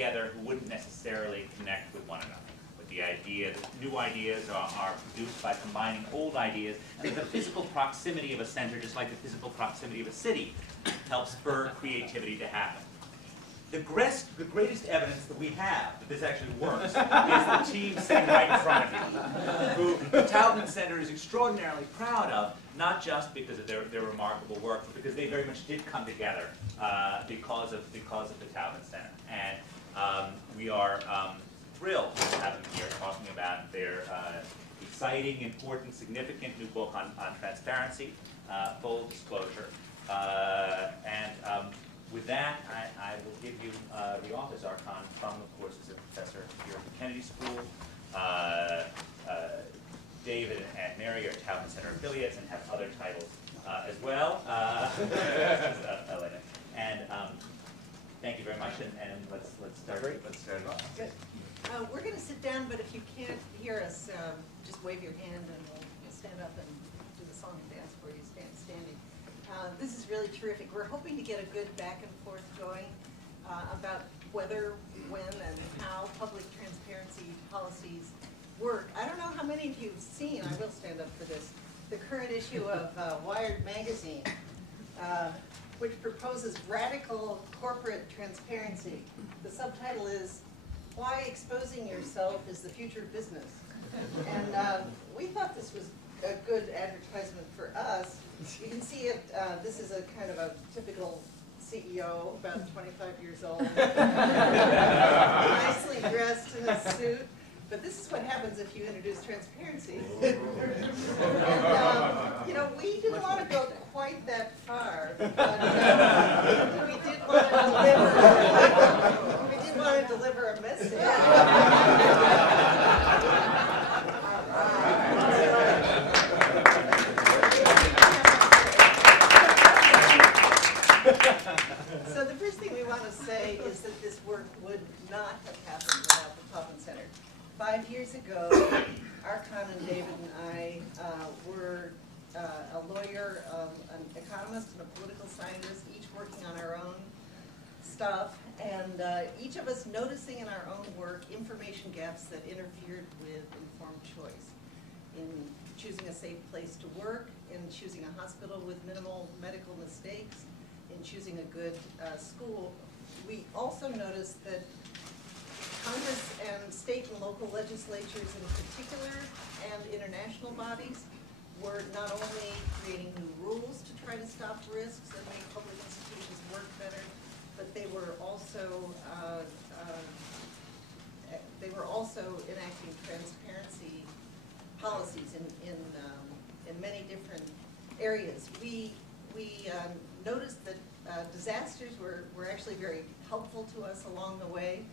together who wouldn't necessarily connect with one another. But the idea that new ideas are produced by combining old ideas, and that the physical proximity of a center, just like the physical proximity of a city, helps spur creativity to happen. The greatest evidence that we have that this actually works is the team sitting right in front of you, who the Taubman Center is extraordinarily proud of, not just because of their remarkable work, but because they very much did come together because of the Taubman Center. And we are thrilled to have them here talking about their exciting, important, significant new book on transparency, full disclosure. With that, I will give you the office. Archon Fung, of course, is a professor here at the Kennedy School. David and Mary are Taubman Center affiliates and have other titles as well. Elena. And thank you very much. And let's start. Let's start off. Good. We're going to sit down, but if you can't hear us, just wave your hand and we'll stand up and do the song and dance for you, standing. This is really terrific. We're hoping to get a good back and forth going about whether, when, and how public transparency policies work. I don't know how many of you have seen, I will stand up for this, the current issue of Wired magazine, which proposes radical corporate transparency. The subtitle is, "Why Exposing Yourself is the Future of Business." And we thought this was a good advertisement for us. You can see it, this is a kind of a typical CEO, about 25 years old, nicely dressed in a suit. But this is what happens if you introduce transparency. And, you know, we didn't want to go quite that far, but we did want to deliver a message. So the first thing we want to say is that this work would not have happened without the Taubman Center. 5 years ago, Archon and David and I were a lawyer, an economist, and a political scientist, each working on our own stuff, and each of us noticing in our own work information gaps that interfered with informed choice in choosing a safe place to work, in choosing a hospital with minimal medical mistakes, in choosing a good school. We also noticed that Congress and state and local legislatures in particular, and international bodies, were not only creating new rules to try to stop risks and make public institutions work better, but they were also enacting transparency policies in many different areas. We noticed that disasters were actually very helpful to us along the way.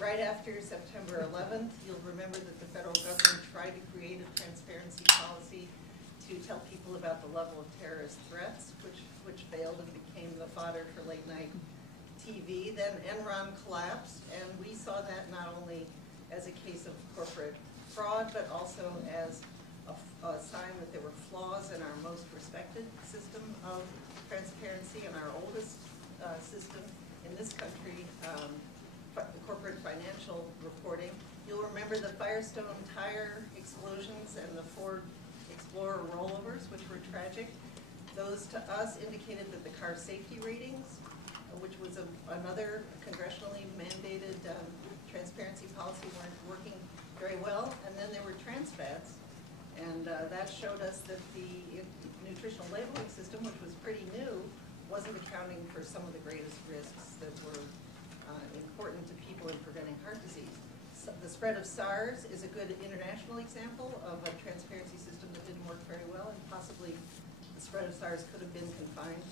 Right after September 11th, you'll remember that the federal government tried to create a transparency policy to tell people about the level of terrorist threats, which failed and became the fodder for late night TV. Then Enron collapsed, and we saw that not only as a case of corporate fraud, but also as a sign that there were flaws in our most respected system of transparency and our oldest system in this country, corporate financial reporting. You'll remember the Firestone tire explosions and the Ford Explorer rollovers, which were tragic. Those to us indicated that the car safety ratings, which was another congressionally mandated transparency policy, weren't working very well. And then there were trans fats, and that showed us that the nutritional labeling system, which was pretty new, wasn't accounting for some of the greatest risks that were important to people in preventing heart disease. So the spread of SARS is a good international example of a transparency system that didn't work very well, and possibly the spread of SARS could have been confined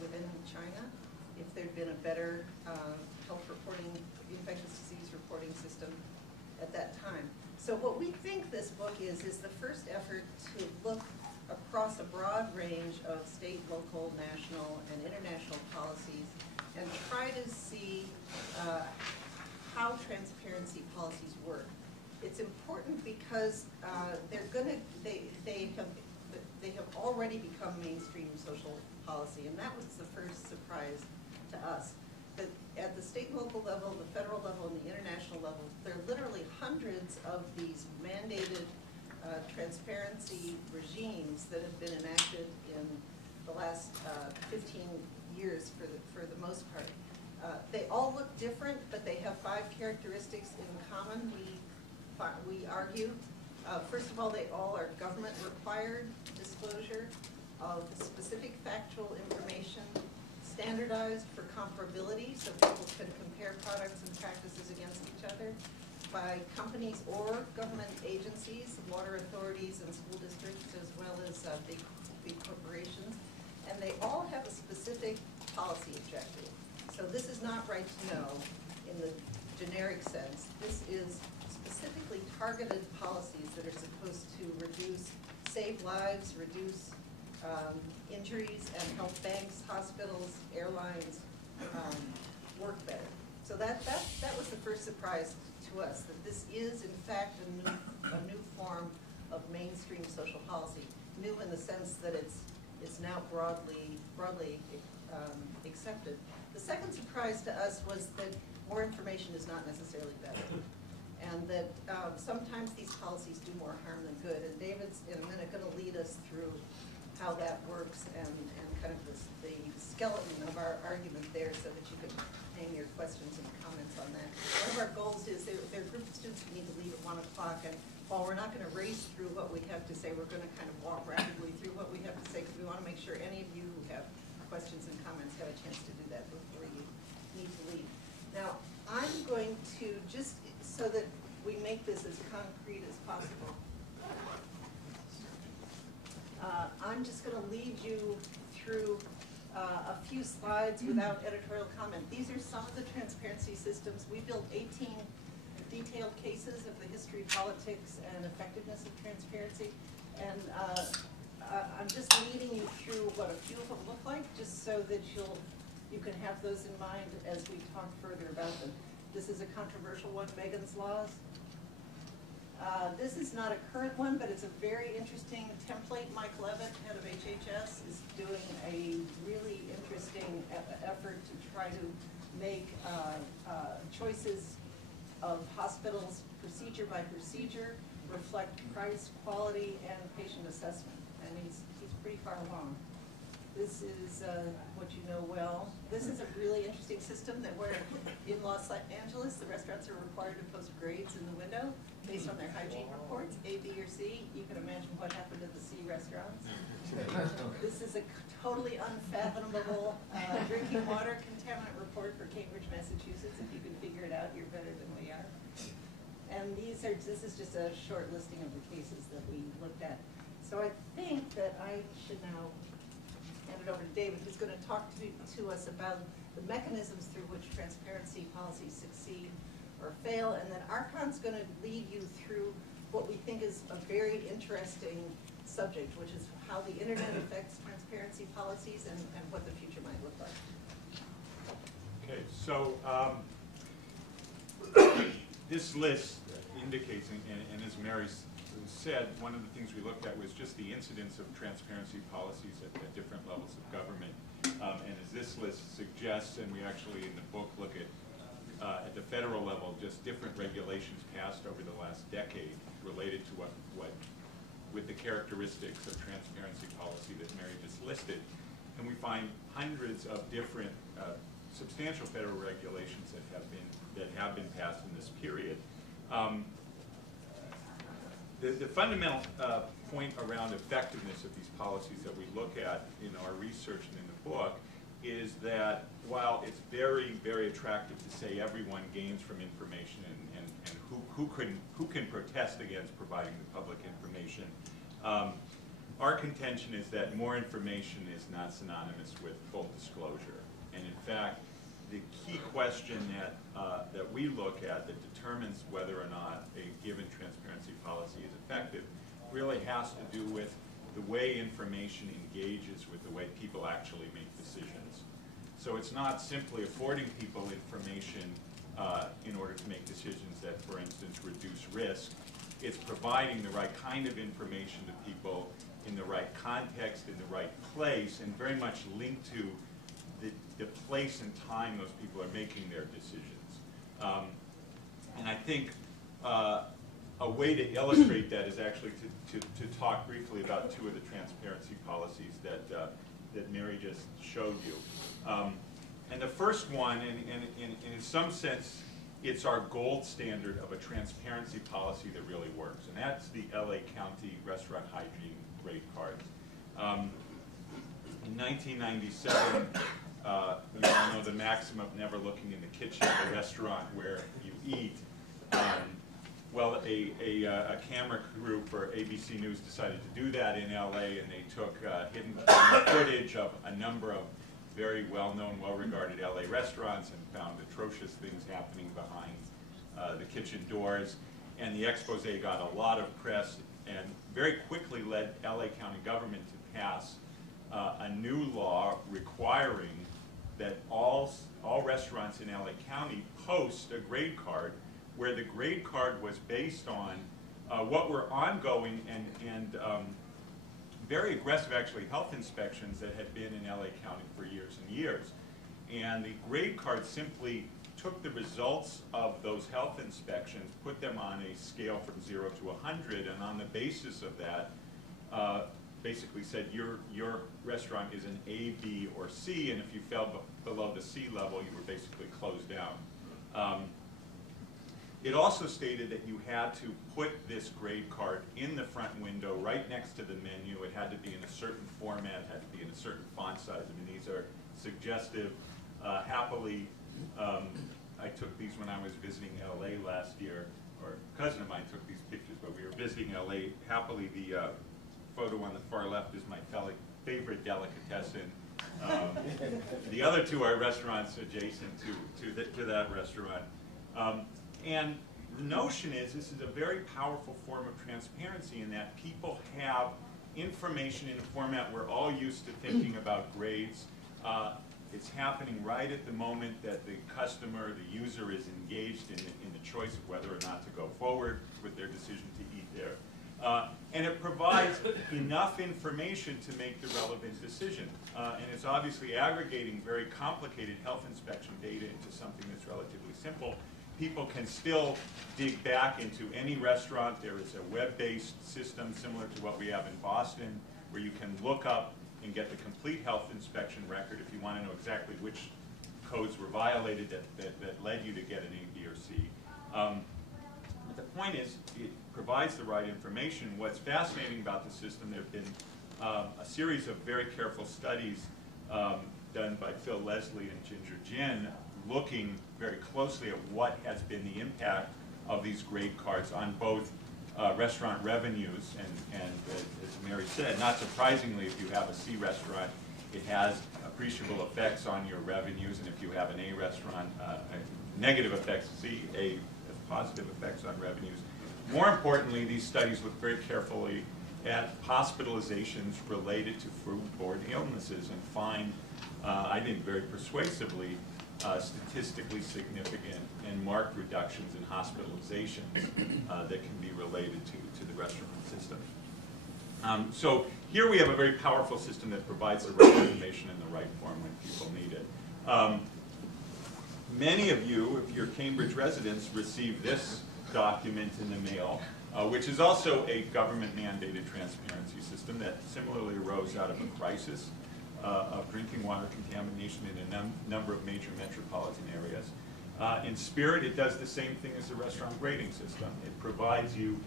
within China if there'd been a better health reporting, infectious disease reporting system at that time. So what we think this book is the first effort to look across a broad range of state, local, national, and international policies and try to see how transparency policies work. It's important because they have already become mainstream social policy, and that was the first surprise to us. That at the state and local level, the federal level, and the international level, there are literally hundreds of these mandated transparency regimes that have been enacted in the last 15 years for the most part. They all look different, but they have 5 characteristics in common, we argue. First of all, they all are government-required disclosure of specific factual information, standardized for comparability, so people can compare products and practices against each other, by companies or government agencies, water authorities and school districts, as well as big corporations. And they all have a specific policy objective. So this is not right to know in the generic sense. This is specifically targeted policies that are supposed to save lives, reduce injuries, and help banks, hospitals, airlines work better. So that was the first surprise to us, that this is in fact a new form of mainstream social policy. New in the sense that it's now broadly accepted. The second surprise to us was that more information is not necessarily better, and that sometimes these policies do more harm than good. And David's in a minute going to lead us through how that works and kind of the skeleton of our argument there, so that you can name your questions and comments on that. One of our goals is there are a group of students who need to leave at 1 o'clock, and while we're not going to race through what we have to say, we're going to kind of walk rapidly through what we have to say, because we want to make sure any of you who have questions and comments have a chance to do that before you need to leave. Now, I'm going to, just so that we make this as concrete as possible, I'm just going to lead you through a few slides without editorial comment. These are some of the transparency systems. We built 18 detailed cases of the history, politics, and effectiveness of transparency. And I'm just leading you through what a few of them look like, just so that you can have those in mind as we talk further about them. This is a controversial one, Megan's Laws. This is not a current one, but it's a very interesting template. Mike Levitt, head of HHS, is doing a really interesting effort to try to make choices of hospitals procedure by procedure reflect price, quality, and patient assessment. And he's pretty far along. This is what you know well. This is a really interesting system that where in Los Angeles, the restaurants are required to post grades in the window based on their hygiene reports, A, B, or C. You can imagine what happened to the C restaurants. This is a totally unfathomable drinking water contaminant report for Cambridge, Massachusetts. If you can figure it out, you're better than we are. And this is just a short listing of the cases that we looked at. So I think that I should now hand it over to David, who's going to talk to us about the mechanisms through which transparency policies succeed or fail, and then Archon's going to lead you through what we think is a very interesting subject, which is how the internet affects transparency policies and what the future might look like. Okay, so this list indicates, and as Mary said, one of the things we looked at was just the incidence of transparency policies at different levels of government. And as this list suggests, and we actually in the book look at the federal level, just different regulations passed over the last decade related to what with the characteristics of transparency policy that Mary just listed. And we find hundreds of different substantial federal regulations that have been passed in this period. The fundamental point around effectiveness of these policies that we look at in our research and in the book is that while it's very, very attractive to say everyone gains from information and who can protest against providing the public information, our contention is that more information is not synonymous with full disclosure. And in fact, the key question that we look at that determines whether or not a given transparency policy is effective really has to do with the way information engages with the way people actually make decisions. So it's not simply affording people information in order to make decisions that, for instance, reduce risk. It's providing the right kind of information to people in the right context, in the right place, and very much linked to the the place and time those people are making their decisions. And I think a way to illustrate that is actually to talk briefly about two of the transparency policies that Mary just showed you. And the first one, in some sense, it's our gold standard of a transparency policy that really works, and that's the LA County Restaurant Hygiene Grade Card. In 1997, you all know the maxim of never looking in the kitchen of the restaurant where you eat. Well, a camera crew for ABC News decided to do that in LA, and they took hidden footage of a number of very well-known, well-regarded LA restaurants and found atrocious things happening behind the kitchen doors. And the expose got a lot of press and very quickly led LA County government to pass a new law requiring that all restaurants in LA County post a grade card, where the grade card was based on what were ongoing and very aggressive, actually, health inspections that had been in LA County for years and years. And the grade card simply took the results of those health inspections, put them on a scale from 0 to 100, and on the basis of that, basically said your restaurant is an A, B, or C, and if you fell below the C level, you were basically closed down. It also stated that you had to put this grade card in the front window right next to the menu. It had to be in a certain format, had to be in a certain font size. I mean, these are suggestive. Happily, I took these when I was visiting LA last year, or a cousin of mine took these pictures, but we were visiting LA. Happily, the photo on the far left is my favorite delicatessen. The other two are restaurants adjacent to that restaurant. And the notion is this is a very powerful form of transparency in that people have information in a format we're all used to thinking about grades. It's happening right at the moment that the customer, the user, is engaged in the choice of whether or not to go forward with their decision to eat there. And it provides enough information to make the relevant decision. And it's obviously aggregating very complicated health inspection data into something that's relatively simple. People can still dig back into any restaurant. There is a web-based system similar to what we have in Boston, where you can look up and get the complete health inspection record if you want to know exactly which codes were violated that led you to get an A, B, or C. But the point is, it provides the right information. What's fascinating about the system, there have been a series of very careful studies done by Phil Leslie and Ginger Jin, looking very closely at what has been the impact of these grade cards on both restaurant revenues and as Mary said, not surprisingly, if you have a C restaurant, it has appreciable effects on your revenues, and if you have an A restaurant, negative effects. C, A has positive effects on revenues. More importantly, these studies look very carefully at hospitalizations related to foodborne illnesses and find, I think very persuasively, statistically significant and marked reductions in hospitalizations that can be related to the restaurant system. So here we have a very powerful system that provides the right information in the right form when people need it. Many of you, if you're Cambridge residents, receive this document in the mail, which is also a government-mandated transparency system that similarly arose out of a crisis of drinking water contamination in a number of major metropolitan areas. In spirit, it does the same thing as the restaurant grading system. It provides you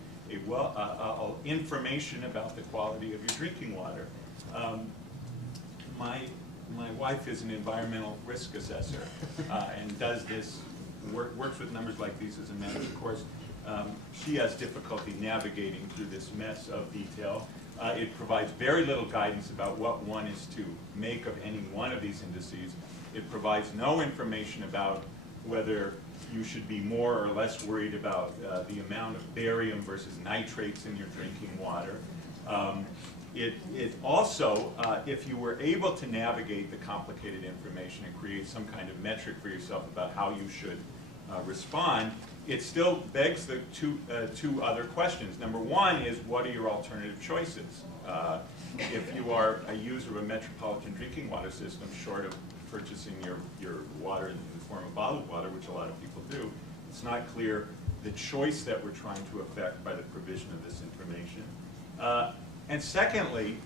information about the quality of your drinking water. My wife is an environmental risk assessor and does this, works with numbers like these as a matter of course. She has difficulty navigating through this mess of detail. It provides very little guidance about what one is to make of any one of these indices. It provides no information about whether you should be more or less worried about the amount of barium versus nitrates in your drinking water. It also, if you were able to navigate the complicated information and create some kind of metric for yourself about how you should respond, it still begs the two other questions. Number one is, what are your alternative choices? If you are a user of a metropolitan drinking water system, short of purchasing your water in the form of bottled water, which a lot of people do, it's not clear the choice that we're trying to affect by the provision of this information. And secondly,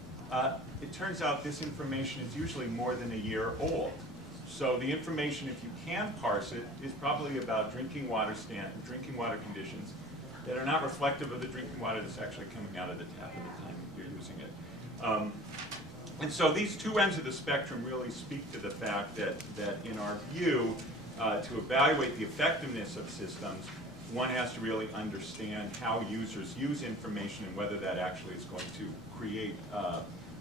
it turns out this information is usually more than a year old. So the information, if you can parse it, is probably about drinking water conditions that are not reflective of the drinking water that's actually coming out of the tap at the time you're using it. And so these two ends of the spectrum really speak to the fact that in our view, to evaluate the effectiveness of systems, one has to really understand how users use information and whether that actually is going to create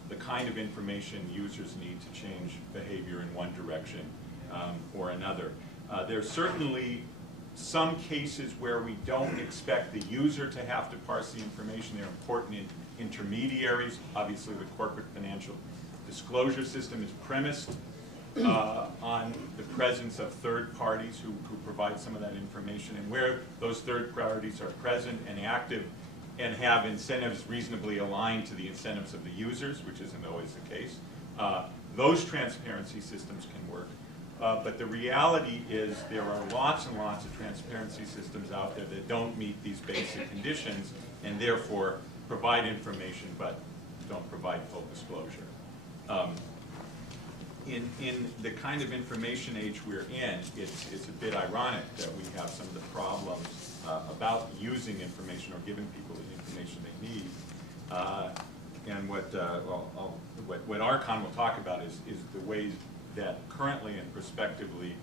the kind of information users need to change behavior in one direction or another. There's certainly some cases where we don't expect the user to have to parse the information. They're important intermediaries. Obviously, the corporate financial disclosure system is premised on the presence of third parties who provide some of that information. And where those third parties are present and active and have incentives reasonably aligned to the incentives of the users, which isn't always the case, those transparency systems can work. But the reality is there are lots and lots of transparency systems out there that don't meet these basic conditions and therefore provide information but don't provide full disclosure. In the kind of information age we're in, it's a bit ironic that we have some of the problems about using information or giving people the information they need. And what Archon will talk about is the ways that currently and prospectively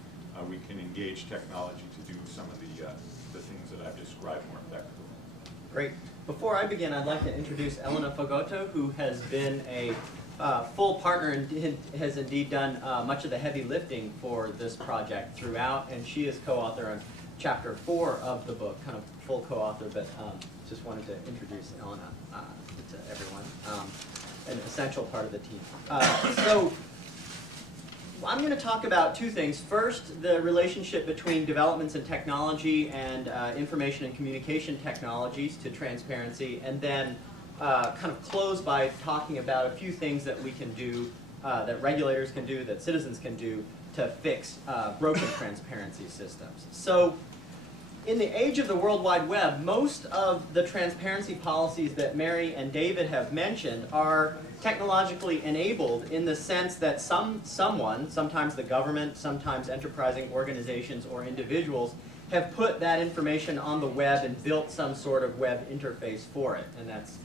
we can engage technology to do some of the things that I've described more effectively. Great. Before I begin, I'd like to introduce Elena Fagotto, who has been a full partner and has indeed done much of the heavy lifting for this project throughout, and she is co-author on Chapter 4 of the book, kind of full co-author, but just wanted to introduce Elena to everyone, an essential part of the team. So I'm going to talk about two things. First, the relationship between developments in technology and information and communication technologies to transparency, and then kind of close by talking about a few things that we can do, that regulators can do, that citizens can do to fix broken transparency systems. So in the age of the World Wide Web, most of the transparency policies that Mary and David have mentioned are technologically enabled in the sense that someone, sometimes the government, sometimes enterprising organizations or individuals, have put that information on the web and built some sort of web interface for it. And that's,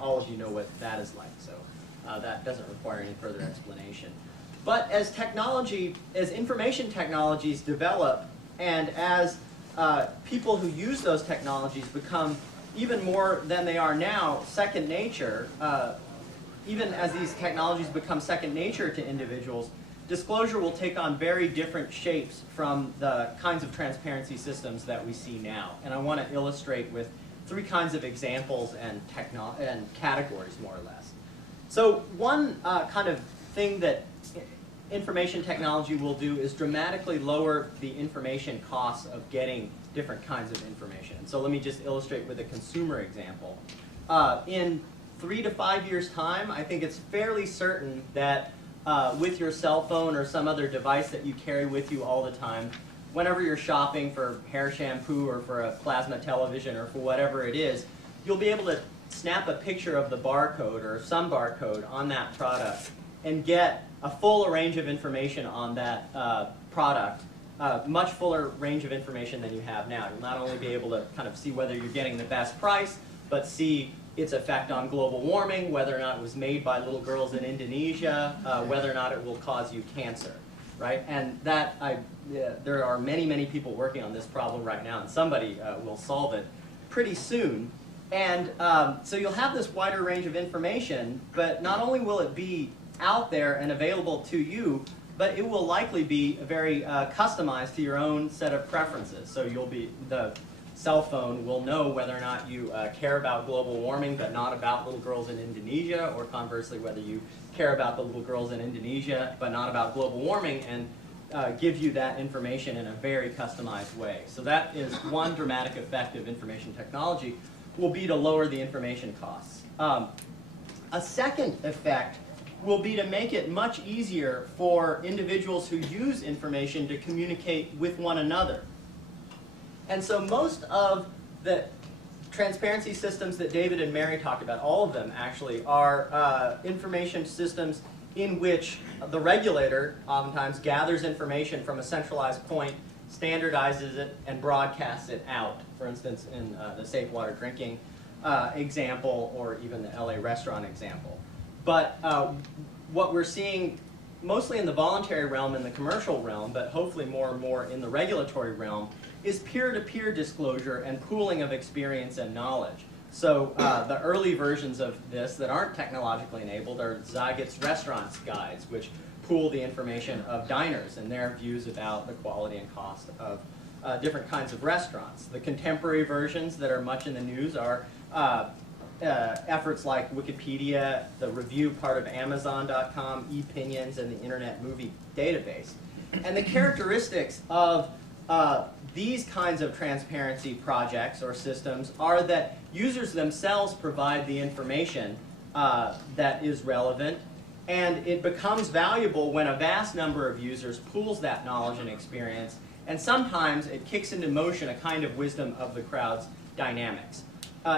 all of you know what that is like, so that doesn't require any further explanation. But as technology, as information technologies develop, and as people who use those technologies become even more than they are now second nature, even as these technologies become second nature to individuals, disclosure will take on very different shapes from the kinds of transparency systems that we see now. And I want to illustrate with three kinds of examples and categories, more or less. So one kind of thing that information technology will do is dramatically lower the information costs of getting different kinds of information. So let me just illustrate with a consumer example. In 3 to 5 years' time, I think it's fairly certain that with your cell phone or some other device that you carry with you all the time, whenever you're shopping for hair shampoo or for a plasma television or for whatever it is, you'll be able to snap a picture of the barcode or some barcode on that product and get a full range of information on that product, much fuller range of information than you have now. You'll not only be able to kind of see whether you're getting the best price, but see its effect on global warming, whether or not it was made by little girls in Indonesia, whether or not it will cause you cancer, right? And that, there are many, many people working on this problem right now, and somebody will solve it pretty soon. And so you'll have this wider range of information, but not only will it be out there and available to you, but it will likely be very customized to your own set of preferences. So you'll be, the cell phone will know whether or not you care about global warming but not about little girls in Indonesia, or conversely whether you care about the little girls in Indonesia but not about global warming, and give you that information in a very customized way. So that is one dramatic effect of information technology, will be to lower the information costs. A second effect will be to make it much easier for individuals who use information to communicate with one another. And so most of the transparency systems that David and Mary talked about, all of them actually, are information systems in which the regulator oftentimes gathers information from a centralized point, standardizes it, and broadcasts it out. For instance, in the safe water drinking example, or even the LA restaurant example. But what we're seeing mostly in the voluntary realm and the commercial realm, but hopefully more and more in the regulatory realm, is peer-to-peer disclosure and pooling of experience and knowledge. So the early versions of this that aren't technologically enabled are Zygot's restaurants guides, which pool the information of diners and their views about the quality and cost of different kinds of restaurants. The contemporary versions that are much in the news are efforts like Wikipedia, the review part of Amazon.com, ePinions, and the Internet Movie Database. And the characteristics of these kinds of transparency projects or systems are that users themselves provide the information that is relevant, and it becomes valuable when a vast number of users pools that knowledge and experience, and sometimes it kicks into motion a kind of wisdom of the crowd's dynamics.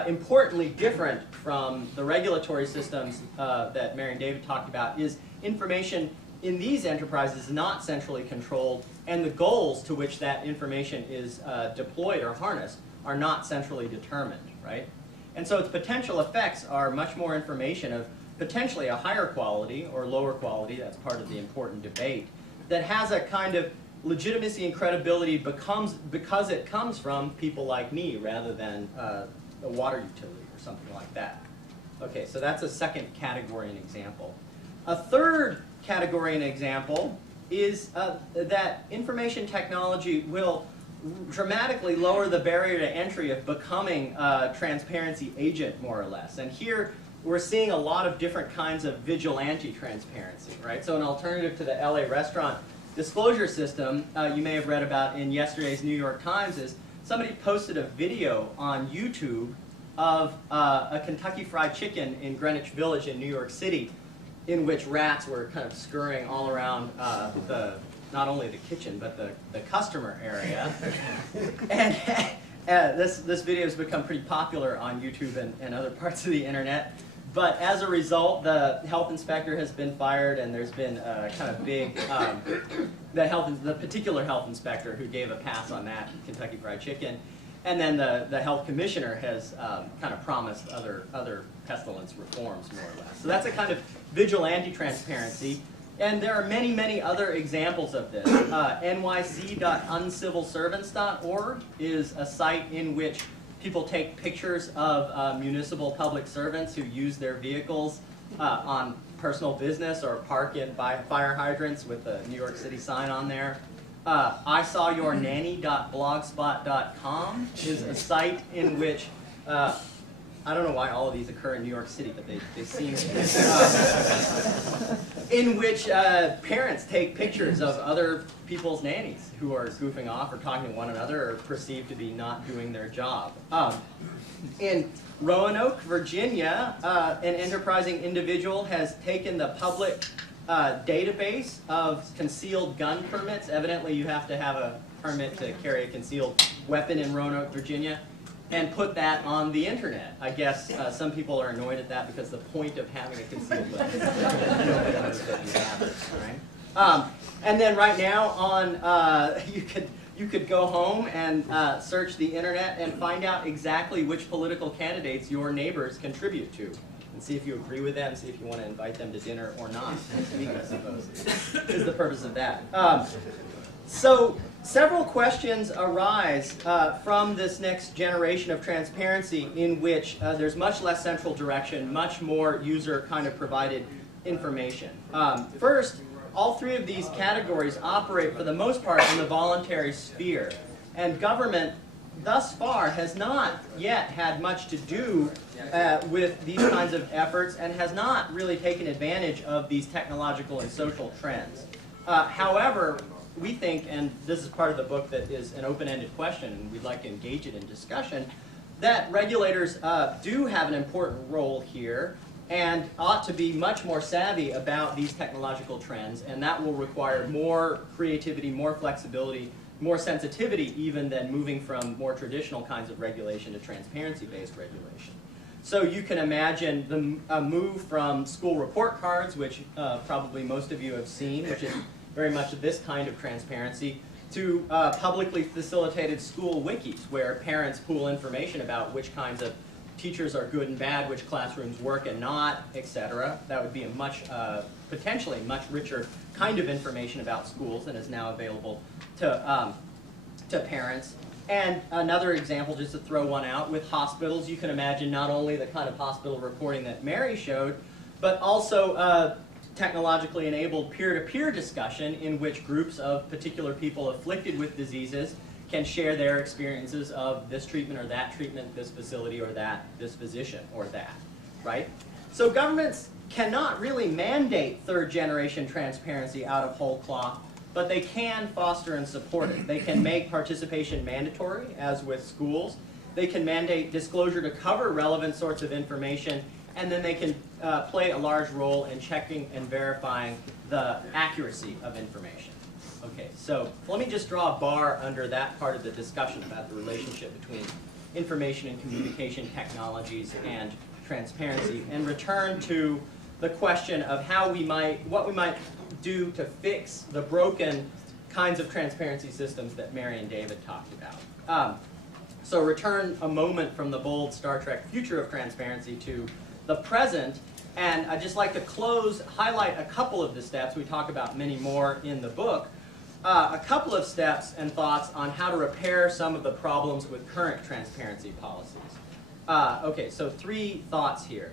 Importantly, different from the regulatory systems that Mary and David talked about is information in these enterprises is not centrally controlled, and the goals to which that information is deployed or harnessed are not centrally determined, right? And so its potential effects are much more information of potentially a higher quality or lower quality, that's part of the important debate, that has a kind of legitimacy and credibility because it comes from people like me rather than a water utility or something like that. Okay, so that's a second category and example. A third category and example is that information technology will dramatically lower the barrier to entry of becoming a transparency agent, more or less. And here we're seeing a lot of different kinds of vigilante transparency, right? So an alternative to the LA restaurant disclosure system you may have read about in yesterday's New York Times is somebody posted a video on YouTube of a Kentucky Fried Chicken in Greenwich Village in New York City, in which rats were kind of scurrying all around not only the kitchen, but the customer area. And this video has become pretty popular on YouTube and other parts of the internet. But as a result, the health inspector has been fired, and there's been a kind of big, the particular health inspector who gave a pass on that Kentucky Fried Chicken. And then the health commissioner has kind of promised other pestilence reforms, more or less. So that's a kind of vigilante transparency. And there are many, many other examples of this. nyc.uncivilservants.org is a site in which people take pictures of municipal public servants who use their vehicles on personal business or park by fire hydrants with the New York City sign on there. isawyournanny.blogspot.com is a site in which, I don't know why all of these occur in New York City, but they seem in which parents take pictures of other people's nannies who are goofing off or talking to one another or perceived to be not doing their job. In Roanoke, Virginia, an enterprising individual has taken the public database of concealed gun permits. Evidently, you have to have a permit to carry a concealed weapon in Roanoke, Virginia, and put that on the internet. I guess some people are annoyed at that because the point of having a concealed weapon is that nobody knows that you have it, right? And then right now on, you could go home and search the internet and find out exactly which political candidates your neighbors contribute to. And see if you agree with them, see if you want to invite them to dinner or not next week, I suppose, is the purpose of that. So several questions arise from this next generation of transparency in which there's much less central direction, much more user kind of provided information. First, all three of these categories operate for the most part in the voluntary sphere. And government thus far has not yet had much to do with these kinds of efforts and has not really taken advantage of these technological and social trends. However, we think, and this is part of the book that is an open-ended question, and we'd like to engage it in discussion, that regulators do have an important role here, and ought to be much more savvy about these technological trends, and that will require more creativity, more flexibility, more sensitivity even than moving from more traditional kinds of regulation to transparency-based regulation. So you can imagine a move from school report cards, which probably most of you have seen, which is very much this kind of transparency, to publicly facilitated school wikis, where parents pool information about which kinds of teachers are good and bad, which classrooms work and not, etc. That would be a much, potentially much richer kind of information about schools than is now available to parents. And another example, just to throw one out, with hospitals, you can imagine not only the kind of hospital reporting that Mary showed, but also technologically enabled peer-to-peer discussion in which groups of particular people afflicted with diseases can share their experiences of this treatment or that treatment, this facility or that, this physician or that, right? So governments cannot really mandate third-generation transparency out of whole cloth, but they can foster and support it. They can make participation mandatory, as with schools. They can mandate disclosure to cover relevant sorts of information, and then they can play a large role in checking and verifying the accuracy of information. Okay, so let me just draw a bar under that part of the discussion about the relationship between information and communication technologies and transparency, and return to the question of what we might do to fix the broken kinds of transparency systems that Mary and David talked about. So return a moment from the bold Star Trek future of transparency to the present, and I'd just like to highlight a couple of the steps. We talk about many more in the book. A couple of steps and thoughts on how to repair some of the problems with current transparency policies. Okay, so 3 thoughts here.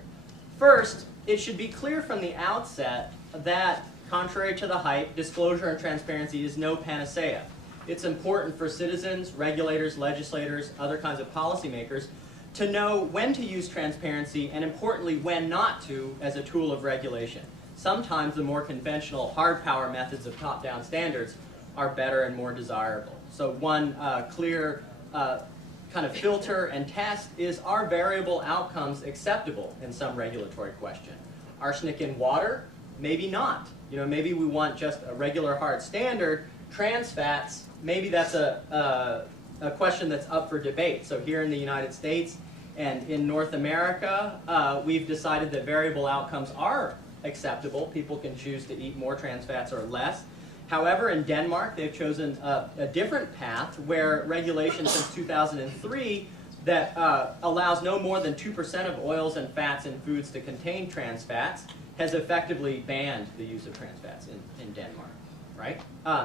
First, it should be clear from the outset that, contrary to the hype, disclosure and transparency is no panacea. It's important for citizens, regulators, legislators, other kinds of policymakers to know when to use transparency and, importantly, when not to as a tool of regulation. Sometimes the more conventional hard power methods of top-down standards are better and more desirable. So one clear kind of filter and test is, are variable outcomes acceptable in some regulatory question? Arsenic in water? Maybe not. You know, maybe we want just a regular hard standard. Trans fats, maybe that's a question that's up for debate. So here in the United States and in North America, we've decided that variable outcomes are acceptable. People can choose to eat more trans fats or less. However, in Denmark, they've chosen a different path where regulation since 2003 that allows no more than 2% of oils and fats in foods to contain trans fats has effectively banned the use of trans fats in Denmark, right?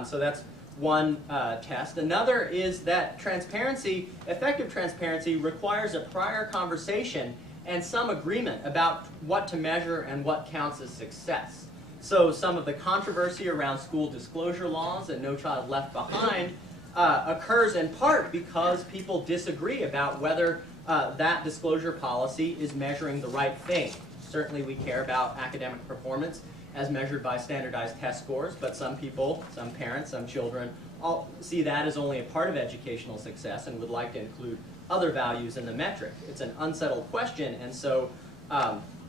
So that's one test. Another is that transparency, effective transparency, requires a prior conversation and some agreement about what to measure and what counts as success. So some of the controversy around school disclosure laws and No Child Left Behind occurs in part because people disagree about whether that disclosure policy is measuring the right thing. Certainly we care about academic performance as measured by standardized test scores, but some people, some parents, some children all see that as only a part of educational success and would like to include other values in the metric. It's an unsettled question, and so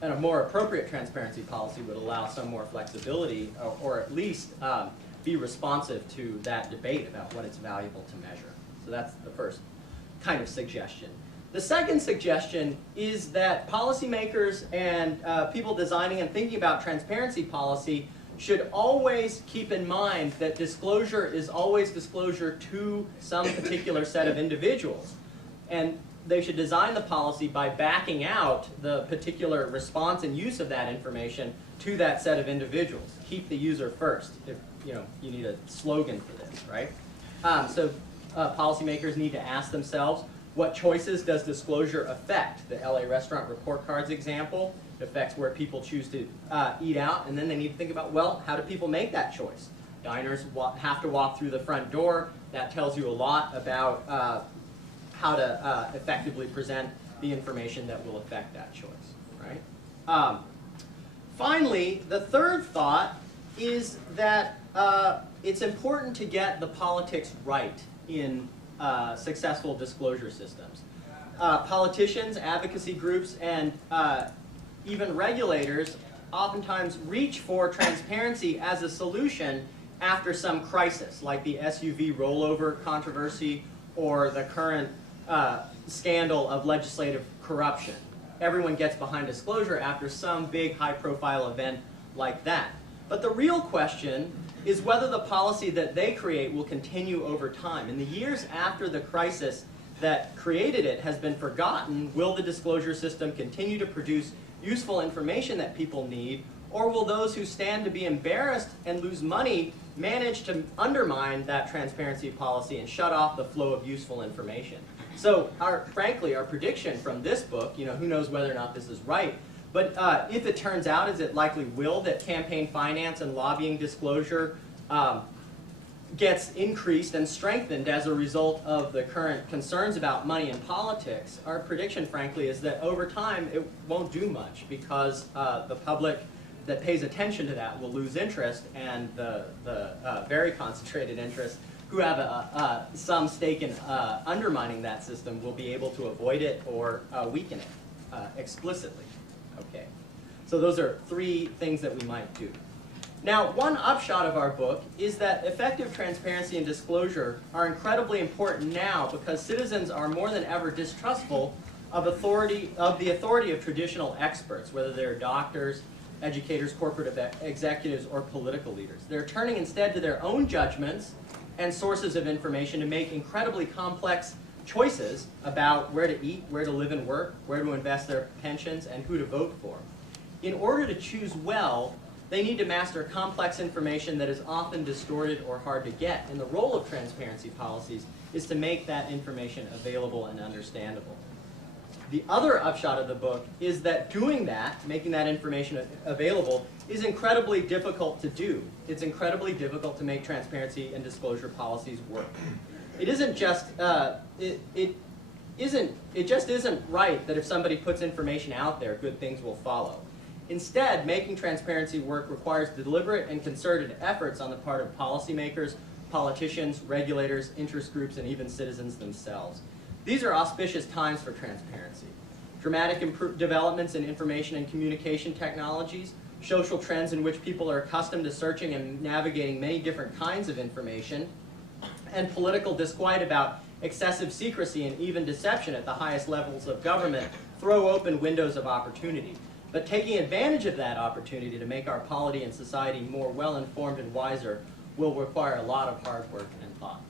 and a more appropriate transparency policy would allow some more flexibility, or at least be responsive to that debate about what it's valuable to measure. So that's the first kind of suggestion. The second suggestion is that policymakers and people designing and thinking about transparency policy should always keep in mind that disclosure is always disclosure to some particular set of individuals. And they should design the policy by backing out the particular response and use of that information to that set of individuals. Keep the user first, if you need a slogan for this, right? So policymakers need to ask themselves, what choices does disclosure affect? The LA restaurant report cards example, it affects where people choose to eat out, and then they need to think about, well, how do people make that choice? Diners have to walk through the front door. That tells you a lot about how to effectively present the information that will affect that choice, right? Finally, the third thought is that it's important to get the politics right in successful disclosure systems. Politicians, advocacy groups, and even regulators oftentimes reach for transparency as a solution after some crisis, like the SUV rollover controversy or the current scandal of legislative corruption. Everyone gets behind disclosure after some big high-profile event like that. But the real question is whether the policy that they create will continue over time. In the years after the crisis that created it has been forgotten, will the disclosure system continue to produce useful information that people need, or will those who stand to be embarrassed and lose money manage to undermine that transparency policy and shut off the flow of useful information? So frankly, our prediction from this book, who knows whether or not this is right, but if it turns out, as it likely will, that campaign finance and lobbying disclosure gets increased and strengthened as a result of the current concerns about money in politics, our prediction, frankly, is that over time it won't do much because the public that pays attention to that will lose interest, and the very concentrated interests who have some stake in undermining that system will be able to avoid it or weaken it explicitly. Okay, so those are 3 things that we might do. Now, one upshot of our book is that effective transparency and disclosure are incredibly important now because citizens are more than ever distrustful of the authority of traditional experts, whether they're doctors, educators, corporate executives, or political leaders. They're turning instead to their own judgments and sources of information to make incredibly complex choices about where to eat, where to live and work, where to invest their pensions, and who to vote for. In order to choose well, they need to master complex information that is often distorted or hard to get. And the role of transparency policies is to make that information available and understandable. The other upshot of the book is that doing that, making that information available, is incredibly difficult to do. It's incredibly difficult to make transparency and disclosure policies work. It isn't just, it just isn't right that if somebody puts information out there, good things will follow. Instead, making transparency work requires deliberate and concerted efforts on the part of policymakers, politicians, regulators, interest groups, and even citizens themselves. These are auspicious times for transparency. Dramatic developments in information and communication technologies, social trends in which people are accustomed to searching and navigating many different kinds of information, and political disquiet about excessive secrecy and even deception at the highest levels of government throw open windows of opportunity. But taking advantage of that opportunity to make our polity and society more well-informed and wiser will require a lot of hard work and thought.